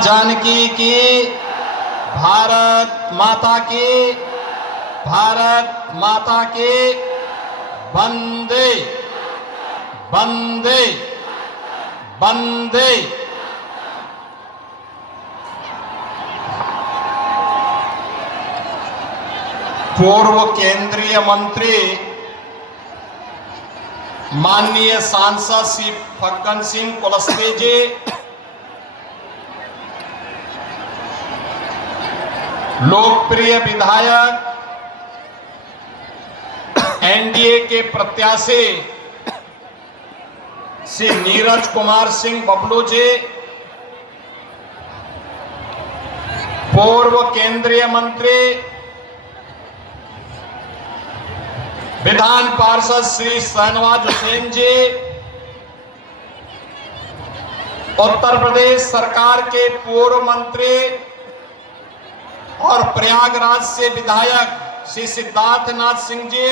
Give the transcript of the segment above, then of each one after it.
जानकी की, भारत माता की, भारत माता की, वंदे वंदे वंदे। पूर्व केंद्रीय मंत्री माननीय सांसद श्री फग्गन सिंह कुलस्ते जी, लोकप्रिय विधायक एनडीए के प्रत्याशी श्री नीरज कुमार सिंह बबलू जी, पूर्व केंद्रीय मंत्री विधान पार्षद श्री शहनवाज हुसैन जी, उत्तर प्रदेश सरकार के पूर्व मंत्री और प्रयागराज से विधायक श्री सिद्धार्थनाथ सिंह जी,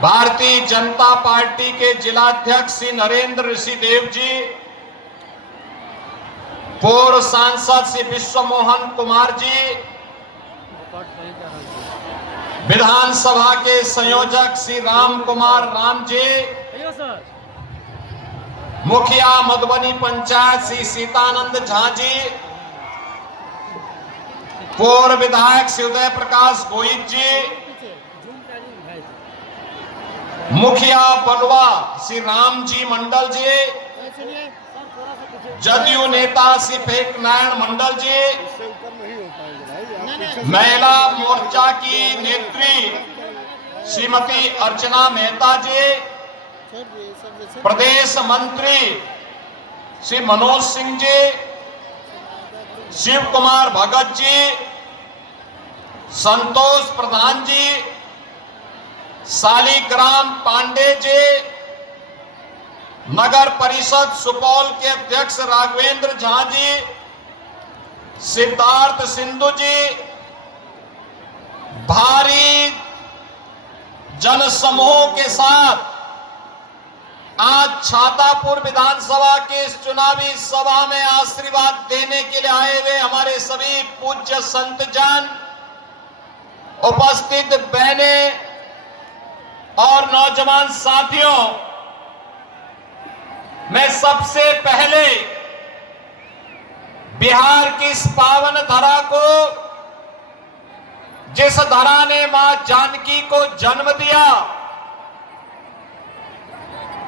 भारतीय जनता पार्टी के जिलाध्यक्ष श्री नरेंद्र ऋषिदेव जी, पूर्व सांसद श्री विश्व मोहन कुमार जी, विधानसभा के संयोजक श्री राम कुमार राम जी, मुखिया मधुबनी पंचायत श्री सीतानंद झा जी, पूर्व विधायक श्री उदय प्रकाश गोहित जी, मुखिया बलवा श्री राम जी मंडल जी, जदयू नेता श्री फेक नारायण मंडल जी, महिला मोर्चा की नेत्री श्रीमती अर्चना मेहता जी, प्रदेश मंत्री श्री मनोज सिंह जी, शिव कुमार भगत जी, संतोष प्रधान जी, शालिग्राम पांडे जी, नगर परिषद सुपौल के अध्यक्ष राघवेंद्र झा जी, सिद्धार्थ सिंधु जी, भारी जनसमूह के साथ आज छातापुर विधानसभा के इस चुनावी सभा में आशीर्वाद देने के लिए आए हुए हमारे सभी पूज्य संत जन, उपस्थित बहनें और नौजवान साथियों, मैं सबसे पहले बिहार की इस पावन धरा को, जिस धरा ने मां जानकी को जन्म दिया,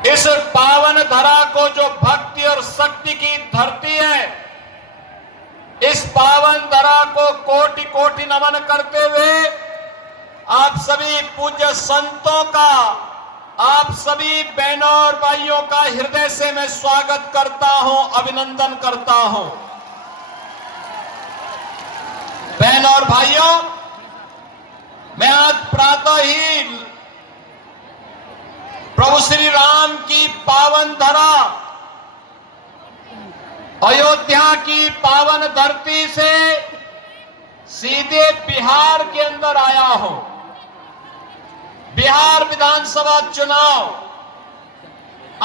इस पावन धरा को जो भक्ति और शक्ति की धरती है, इस पावन धरा को कोटि कोटि नमन करते हुए आप सभी पूज्य संतों का, आप सभी बहनों और भाइयों का हृदय से मैं स्वागत करता हूं, अभिनंदन करता हूं। बहनों और भाइयों, मैं आज प्रातः ही प्रभु श्री राम की पावन धरा, अयोध्या की पावन धरती से सीधे बिहार के अंदर आया हूं। बिहार विधानसभा चुनाव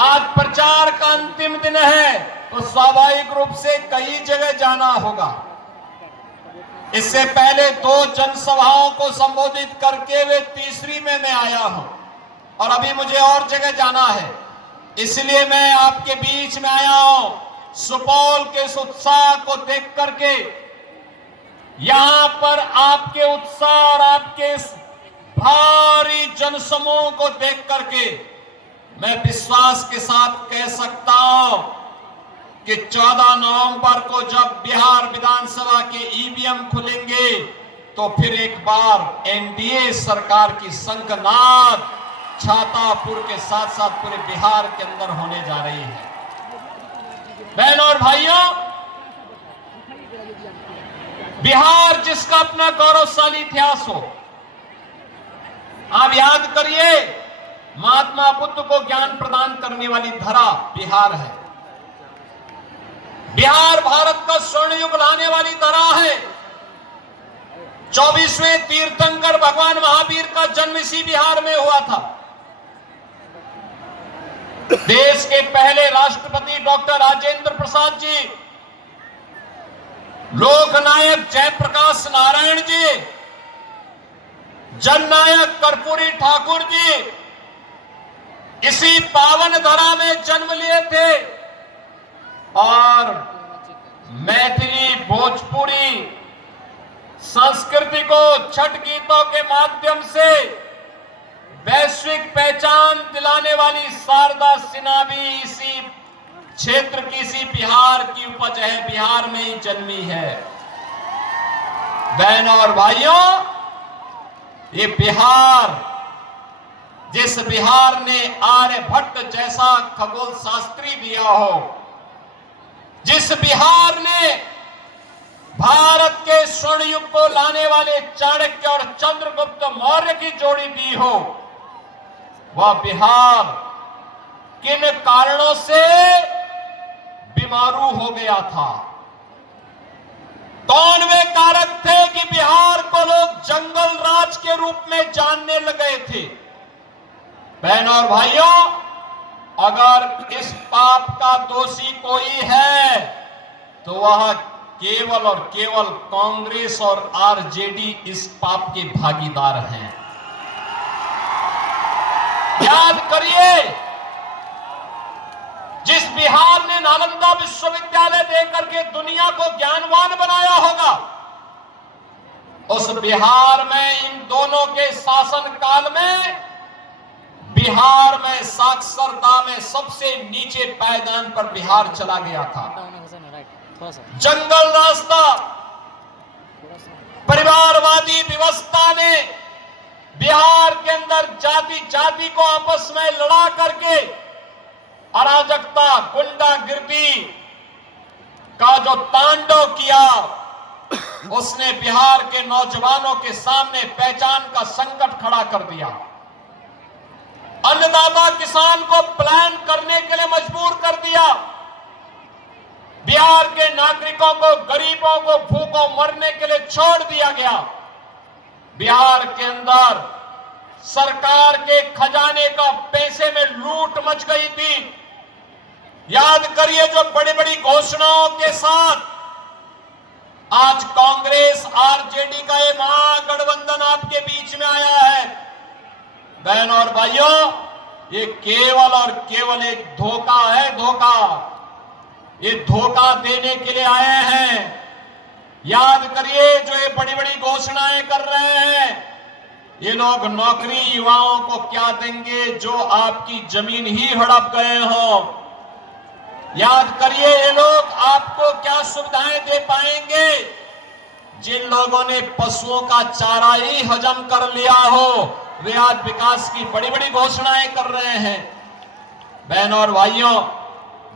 आज प्रचार का अंतिम दिन है, तो स्वाभाविक रूप से कई जगह जाना होगा। इससे पहले 2 जनसभाओं को संबोधित करके वे तीसरी में मैं आया हूं और अभी मुझे और जगह जाना है, इसलिए मैं आपके बीच में आया हूं। सुपौल के इस उत्साह को देख करके, यहां पर आपके उत्साह और आपके इस भारी जनसमूह को देख करके मैं विश्वास के साथ कह सकता हूं कि 14 नवंबर को जब बिहार विधानसभा के ईवीएम खुलेंगे, तो फिर एक बार एनडीए सरकार की शंखनाद छातापुर के साथ साथ पूरे बिहार के अंदर होने जा रही है। बहनों और भाइयों, बिहार जिसका अपना गौरवशाली इतिहास हो, आप याद करिए, महात्मा बुद्ध को ज्ञान प्रदान करने वाली धरा बिहार है। बिहार भारत का स्वर्ण युग लाने वाली धरा है। 24वें तीर्थंकर भगवान महावीर का जन्म इसी बिहार में हुआ था। देश के पहले राष्ट्रपति डॉक्टर राजेंद्र प्रसाद जी, लोकनायक जयप्रकाश नारायण जी, जननायक कर्पूरी ठाकुर जी इसी पावन धरा में जन्म लिए थे और मैथिली भोजपुरी संस्कृति को छठ गीतों के माध्यम से वैश्विक पहचान दिलाने वाली शारदा सिन्हा भी इसी क्षेत्र की, इसी बिहार की उपज है, बिहार में ही जन्मी है। बहनों और भाइयों, ये बिहार, जिस बिहार ने आर्यभट्ट जैसा खगोल शास्त्री दिया हो, जिस बिहार ने भारत के स्वर्ण युग को लाने वाले चाणक्य और चंद्रगुप्त मौर्य की जोड़ी दी हो, वह बिहार किन कारणों से बीमारू हो गया था? कौन वे कारक थे कि बिहार को लोग जंगल राज के रूप में जानने लगे थे? बहनों और भाइयों, अगर इस पाप का दोषी कोई है तो वह केवल और केवल कांग्रेस और आरजेडी इस पाप के भागीदार हैं। याद करिए, जिस बिहार ने नालंदा विश्वविद्यालय देकर के दुनिया को ज्ञानवान बनाया होगा, उस बिहार में इन दोनों के शासन काल में बिहार में साक्षरता में सबसे नीचे पायदान पर बिहार चला गया था। जंगल रास्ता, परिवारवादी व्यवस्था ने बिहार के अंदर जाति जाति को आपस में लड़ा करके अराजकता, गुंडागिर्दी का जो तांडव किया, उसने बिहार के नौजवानों के सामने पहचान का संकट खड़ा कर दिया। अन्नदाता किसान को प्लान करने के लिए मजबूर कर दिया। बिहार के नागरिकों को, गरीबों को भूखों मरने के लिए छोड़ दिया गया। बिहार के अंदर सरकार के खजाने का पैसे में लूट मच गई थी। याद करिए, जो बड़ी बड़ी घोषणाओं के साथ आज कांग्रेस आरजेडी का ये महागठबंधन आपके बीच में आया है। बहनों और भाइयों, ये केवल और केवल एक धोखा है, धोखा। ये धोखा देने के लिए आए हैं। याद करिए, जो ये बड़ी बड़ी घोषणाएं कर रहे हैं, ये लोग नौकरी युवाओं को क्या देंगे जो आपकी जमीन ही हड़प गए हो? याद करिए, ये लोग आपको क्या सुविधाएं दे पाएंगे जिन लोगों ने पशुओं का चारा ही हजम कर लिया हो? वे आज विकास की बड़ी बड़ी घोषणाएं कर रहे हैं। बहनों और भाइयों,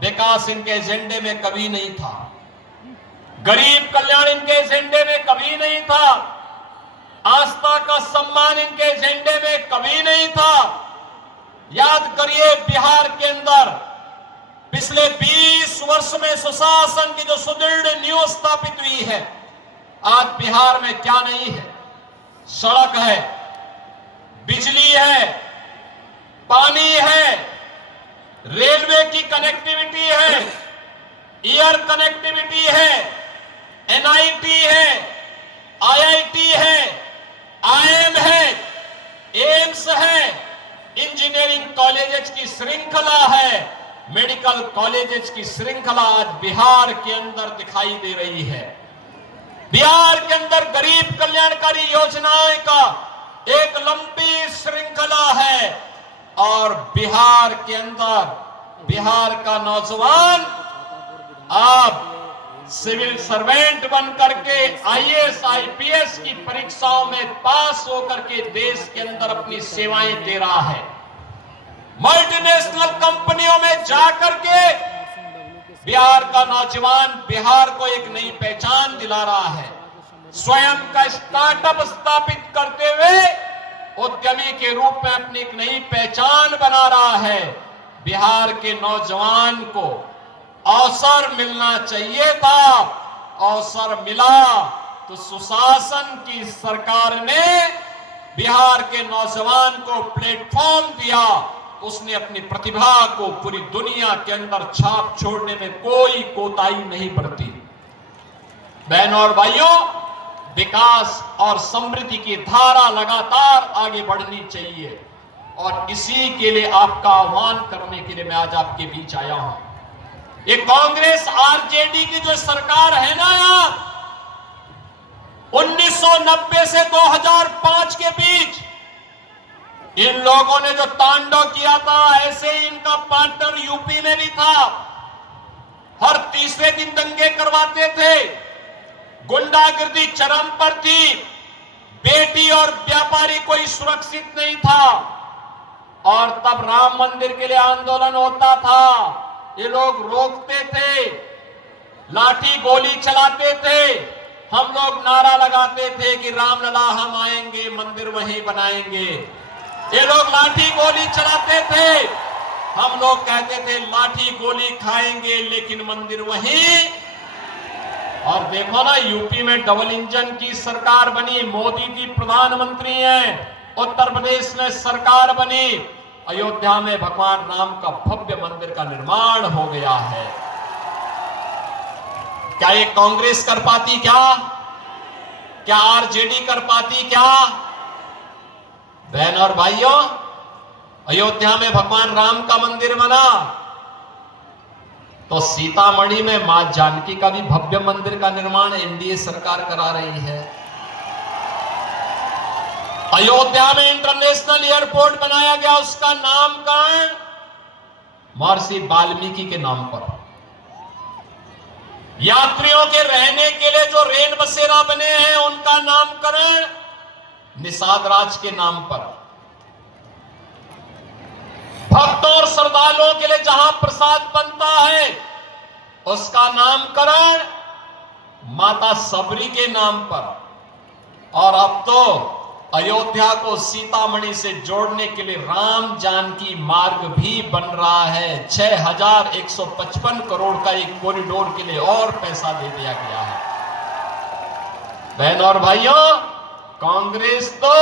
विकास इनके एजेंडे में कभी नहीं था। गरीब कल्याण इनके एजेंडे में कभी नहीं था। आस्था का सम्मान इनके एजेंडे में कभी नहीं था। याद करिए, बिहार के अंदर पिछले 20 वर्ष में सुशासन की जो सुदृढ़ नींव स्थापित हुई है, आज बिहार में क्या नहीं है? सड़क है, बिजली है, पानी है, रेलवे की कनेक्टिविटी है, एयर कनेक्टिविटी है, एनआईटी है, आईआईटी है, आईएम है, एम्स है, इंजीनियरिंग कॉलेजेस की श्रृंखला है, मेडिकल कॉलेजेस की श्रृंखला आज बिहार के अंदर दिखाई दे रही है। बिहार के अंदर गरीब कल्याणकारी योजनाएं का एक लंबी श्रृंखला है और बिहार के अंदर बिहार का नौजवान आप सिविल सर्वेंट बन करके आईएएस आईपीएस की परीक्षाओं में पास होकर के देश के अंदर अपनी सेवाएं दे रहा है। मल्टीनेशनल कंपनियों में जाकर के बिहार का नौजवान बिहार को एक नई पहचान दिला रहा है। स्वयं का स्टार्टअप स्थापित करते हुए उद्यमी के रूप में अपनी एक नई पहचान बना रहा है। बिहार के नौजवान को अवसर मिलना चाहिए था, अवसर मिला तो सुशासन की सरकार ने बिहार के नौजवान को प्लेटफॉर्म दिया, उसने अपनी प्रतिभा को पूरी दुनिया के अंदर छाप छोड़ने में कोई कोताही नहीं बरती। बहनों और भाइयों, विकास और समृद्धि की धारा लगातार आगे बढ़नी चाहिए और इसी के लिए आपका आह्वान करने के लिए मैं आज आपके बीच आया हूं। ये कांग्रेस आरजेडी की जो सरकार है ना यार, 1990 से 2005 के बीच इन लोगों ने जो तांडव किया था, ऐसे ही इनका पार्टनर यूपी में भी था। हर तीसरे दिन दंगे करवाते थे, गुंडागर्दी चरम पर थी, बेटी और व्यापारी कोई सुरक्षित नहीं था। और तब राम मंदिर के लिए आंदोलन होता था, ये लोग रोकते थे, लाठी गोली चलाते थे, हम लोग नारा लगाते थे कि रामलला हम आएंगे, मंदिर वहीं बनाएंगे। ये लोग लाठी गोली चलाते थे, हम लोग कहते थे लाठी गोली खाएंगे लेकिन मंदिर वहीं। और देखो ना, यूपी में डबल इंजन की सरकार बनी, मोदी जी प्रधानमंत्री हैं, उत्तर प्रदेश में सरकार बनी, अयोध्या में भगवान राम का भव्य मंदिर का निर्माण हो गया है। क्या ये कांग्रेस कर पाती? क्या आरजेडी कर पाती? क्या बहन और भाइयों, अयोध्या में भगवान राम का मंदिर बना तो सीतामढ़ी में मां जानकी का भी भव्य मंदिर का निर्माण एनडीए सरकार करा रही है। अयोध्या में इंटरनेशनल एयरपोर्ट बनाया गया, उसका नामकरण महर्षि वाल्मीकि के नाम पर। यात्रियों के रहने के लिए जो रेल बसेरा बने हैं, उनका नामकरण निषाद राज के नाम पर। भक्तों और श्रद्धालुओं के लिए जहां प्रसाद बनता है, उसका नामकरण माता सबरी के नाम पर। और अब तो अयोध्या को सीतामढ़ी से जोड़ने के लिए राम जानकी मार्ग भी बन रहा है। 6155 करोड़ का एक कॉरिडोर के लिए और पैसा दे दिया गया है। बहन और भाइयों, कांग्रेस तो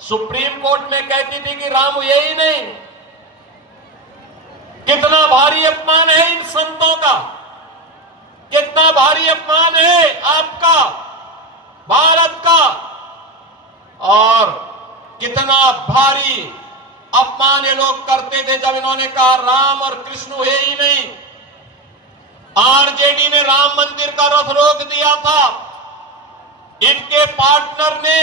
सुप्रीम कोर्ट में कहती थी कि राम हुए ही नहीं। कितना भारी अपमान है इन संतों का, कितना भारी अपमान है आपका, भारत का, और कितना भारी अपमान ये लोग करते थे जब इन्होंने कहा राम और कृष्ण हुए ही नहीं। आरजेडी ने राम मंदिर का रथ रोक दिया था, इनके पार्टनर ने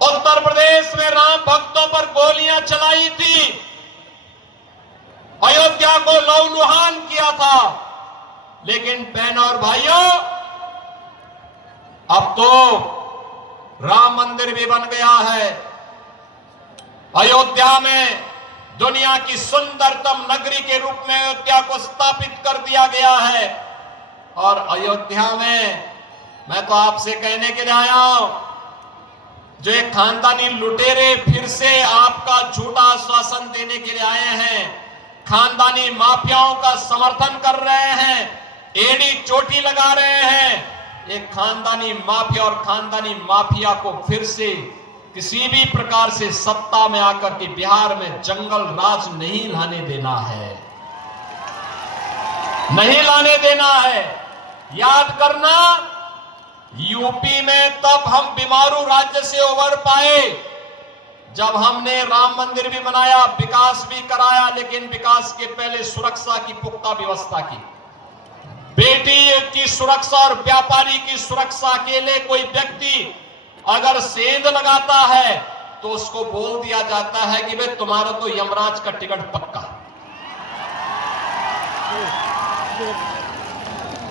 उत्तर प्रदेश में राम भक्तों पर गोलियां चलाई थी, अयोध्या को लहूलुहान किया था। लेकिन बहनों और भाइयों, अब तो राम मंदिर भी बन गया है। अयोध्या में दुनिया की सुंदरतम नगरी के रूप में अयोध्या को स्थापित कर दिया गया है। और अयोध्या में मैं तो आपसे कहने के लिए आया हूं, जो एक खानदानी लुटेरे फिर से आपका झूठा आश्वासन देने के लिए आए हैं, खानदानी माफियाओं का समर्थन कर रहे हैं, एड़ी चोटी लगा रहे हैं। एक खानदानी माफिया और खानदानी माफिया को फिर से किसी भी प्रकार से सत्ता में आकर के बिहार में जंगल राज नहीं लाने देना है, नहीं लाने देना है। याद करना, यूपी में तब हम बीमारू राज्य से उबर पाए जब हमने राम मंदिर भी बनाया, विकास भी कराया, लेकिन विकास के पहले सुरक्षा की पुख्ता व्यवस्था की। बेटी की सुरक्षा और व्यापारी की सुरक्षा के लिए कोई व्यक्ति अगर सेंध लगाता है तो उसको बोल दिया जाता है कि भाई तुम्हारा तो यमराज का टिकट पक्का।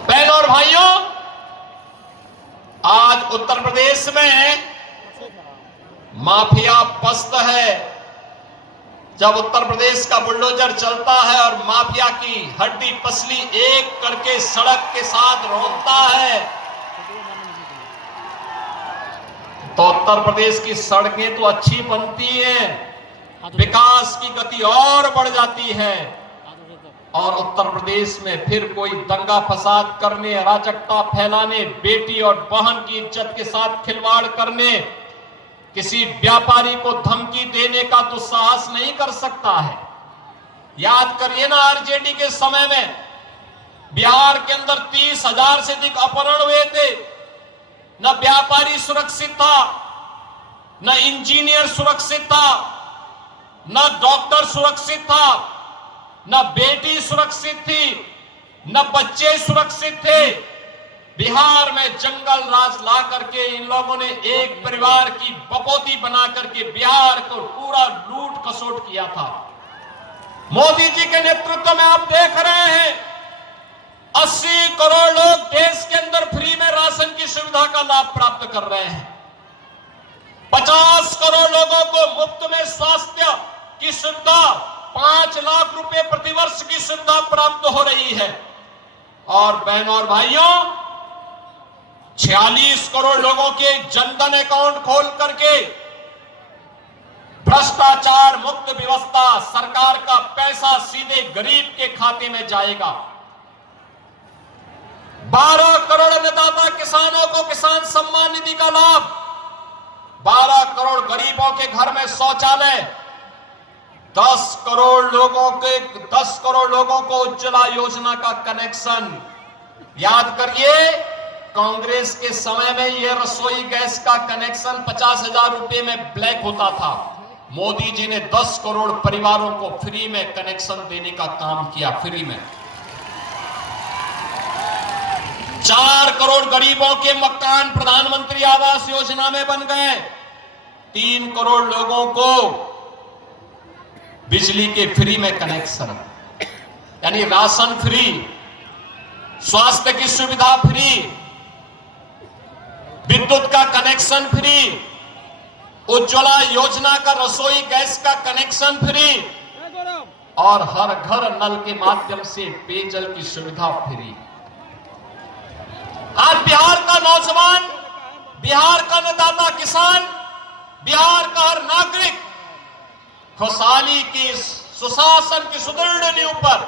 बहनों और भाइयों, आज उत्तर प्रदेश में माफिया पस्त है। जब उत्तर प्रदेश का बुलडोजर चलता है और माफिया की हड्डी पसली एक करके सड़क के साथ रोकता है, तो उत्तर प्रदेश की सड़कें तो अच्छी बनती हैं, विकास की गति और बढ़ जाती है। और उत्तर प्रदेश में फिर कोई दंगा फसाद करने, अराजकता फैलाने, बेटी और बहन की इज्जत के साथ खिलवाड़ करने किसी व्यापारी को धमकी देने का दुस्साहस नहीं कर सकता है। याद करिए ना, आरजेडी के समय में बिहार के अंदर 30,000 से अधिक अपहरण हुए थे। न व्यापारी सुरक्षित था, न इंजीनियर सुरक्षित था, न डॉक्टर सुरक्षित था, न बेटी सुरक्षित थी, न बच्चे सुरक्षित थे। बिहार में जंगल राज ला करके इन लोगों ने एक परिवार की बपौती बना करके बिहार को पूरा लूट खसोट किया था। मोदी जी के नेतृत्व में आप देख रहे हैं 80 करोड़ लोग देश के अंदर फ्री में राशन की सुविधा का लाभ प्राप्त कर रहे हैं। 50 करोड़ लोगों को मुफ्त में स्वास्थ्य की सुविधा, 5 लाख रुपए प्रतिवर्ष की सुविधा प्राप्त हो रही है। और बहनों और भाइयों, 46 करोड़ लोगों के जनधन अकाउंट खोल करके भ्रष्टाचार मुक्त व्यवस्था, सरकार का पैसा सीधे गरीब के खाते में जाएगा। 12 करोड़ अन्नदाता किसानों को किसान सम्मान निधि का लाभ, 12 करोड़ गरीबों के घर में शौचालय, 10 करोड़ लोगों को उज्ज्वला योजना का कनेक्शन। याद करिए, कांग्रेस के समय में यह रसोई गैस का कनेक्शन 50,000 रुपए में ब्लैक होता था। मोदी जी ने 10 करोड़ परिवारों को फ्री में कनेक्शन देने का काम किया, फ्री में। 4 करोड़ गरीबों के मकान प्रधानमंत्री आवास योजना में बन गए। 3 करोड़ लोगों को बिजली के फ्री में कनेक्शन, यानी राशन फ्री, स्वास्थ्य की सुविधा फ्री, विद्युत का कनेक्शन फ्री, उज्ज्वला योजना का रसोई गैस का कनेक्शन फ्री, और हर घर नल के माध्यम से पेयजल की सुविधा फ्री। आज बिहार का नौजवान, बिहार का अन्नदाता किसान, बिहार का हर नागरिक खुशहाली की, सुशासन की सुदृढ़ नींव पर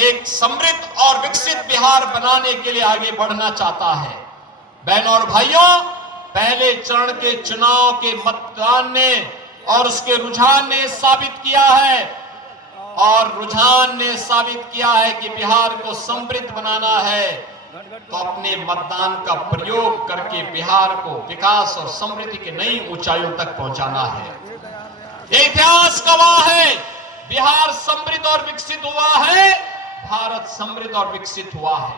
एक समृद्ध और विकसित बिहार बनाने के लिए आगे बढ़ना चाहता है। बहनों और भाइयों, पहले चरण के चुनाव के मतदान ने और उसके रुझान ने साबित किया है, कि बिहार को समृद्ध बनाना है, तो अपने मतदान का प्रयोग करके बिहार को विकास और समृद्धि के नई ऊंचाइयों तक पहुंचाना है। इतिहास गवाह है, बिहार समृद्ध और विकसित हुआ है, भारत समृद्ध और विकसित हुआ है।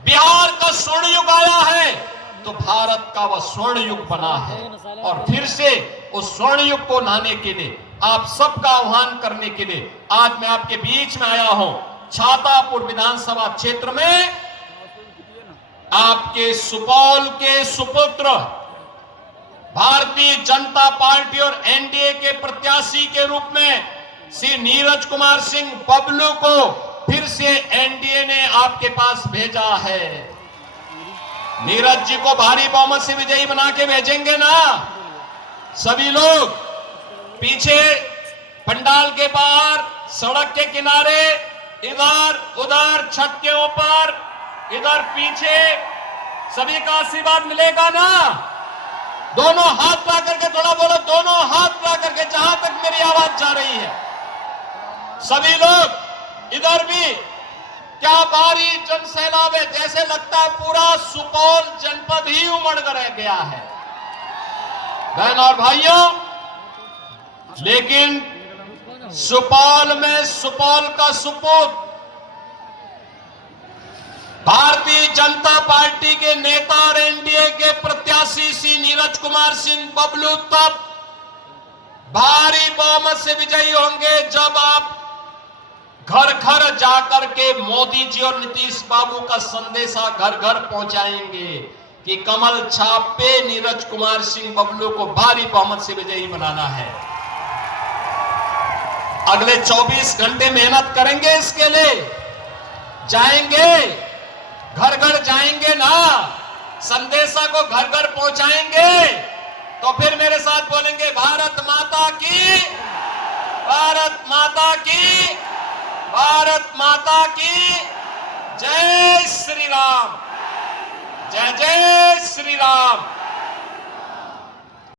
बिहार का स्वर्ण युग आया है तो भारत का वह स्वर्ण युग बना है, और फिर से उस स्वर्ण युग को लाने के लिए, आप सबका आह्वान करने के लिए आज मैं आपके बीच में आया हूं। छातापुर विधानसभा क्षेत्र में आपके सुपौल के सुपुत्र, भारतीय जनता पार्टी और एनडीए के प्रत्याशी के रूप में श्री नीरज कुमार सिंह बबलू को फिर से एनडीए ने आपके पास भेजा है। नीरज जी को भारी बहुमत से विजयी बना के भेजेंगे ना सभी लोग? पीछे पंडाल के बाहर, सड़क के किनारे, इधर उधर, छत के ऊपर, इधर पीछे, सभी का आशीर्वाद मिलेगा ना? दोनों हाथ ला करके थोड़ा बोलो, दोनों हाथ ला करके, जहां तक मेरी आवाज जा रही है। सभी लोग इधर भी, क्या भारी जनसैलाब है, जैसे लगता है पूरा सुपौल जनपद ही उमड़ कर गया है। बहन और भाइयों, लेकिन सुपौल में सुपौल का सुपुत्र, भारतीय जनता पार्टी के नेता और एनडीए के प्रत्याशी श्री नीरज कुमार सिंह बबलू तब भारी बहुमत से विजयी होंगे जब आप घर घर जाकर के मोदी जी और नीतीश बाबू का संदेशा घर घर पहुंचाएंगे कि कमल छाप पे नीरज कुमार सिंह बबलू को भारी बहुमत से विजयी बनाना है। अगले 24 घंटे मेहनत करेंगे, इसके लिए जाएंगे, घर घर जाएंगे ना, संदेशा को घर घर पहुंचाएंगे। तो फिर मेरे साथ बोलेंगे, भारत माता की, भारत माता की, भारत माता की जय श्री राम, जय जय श्री राम।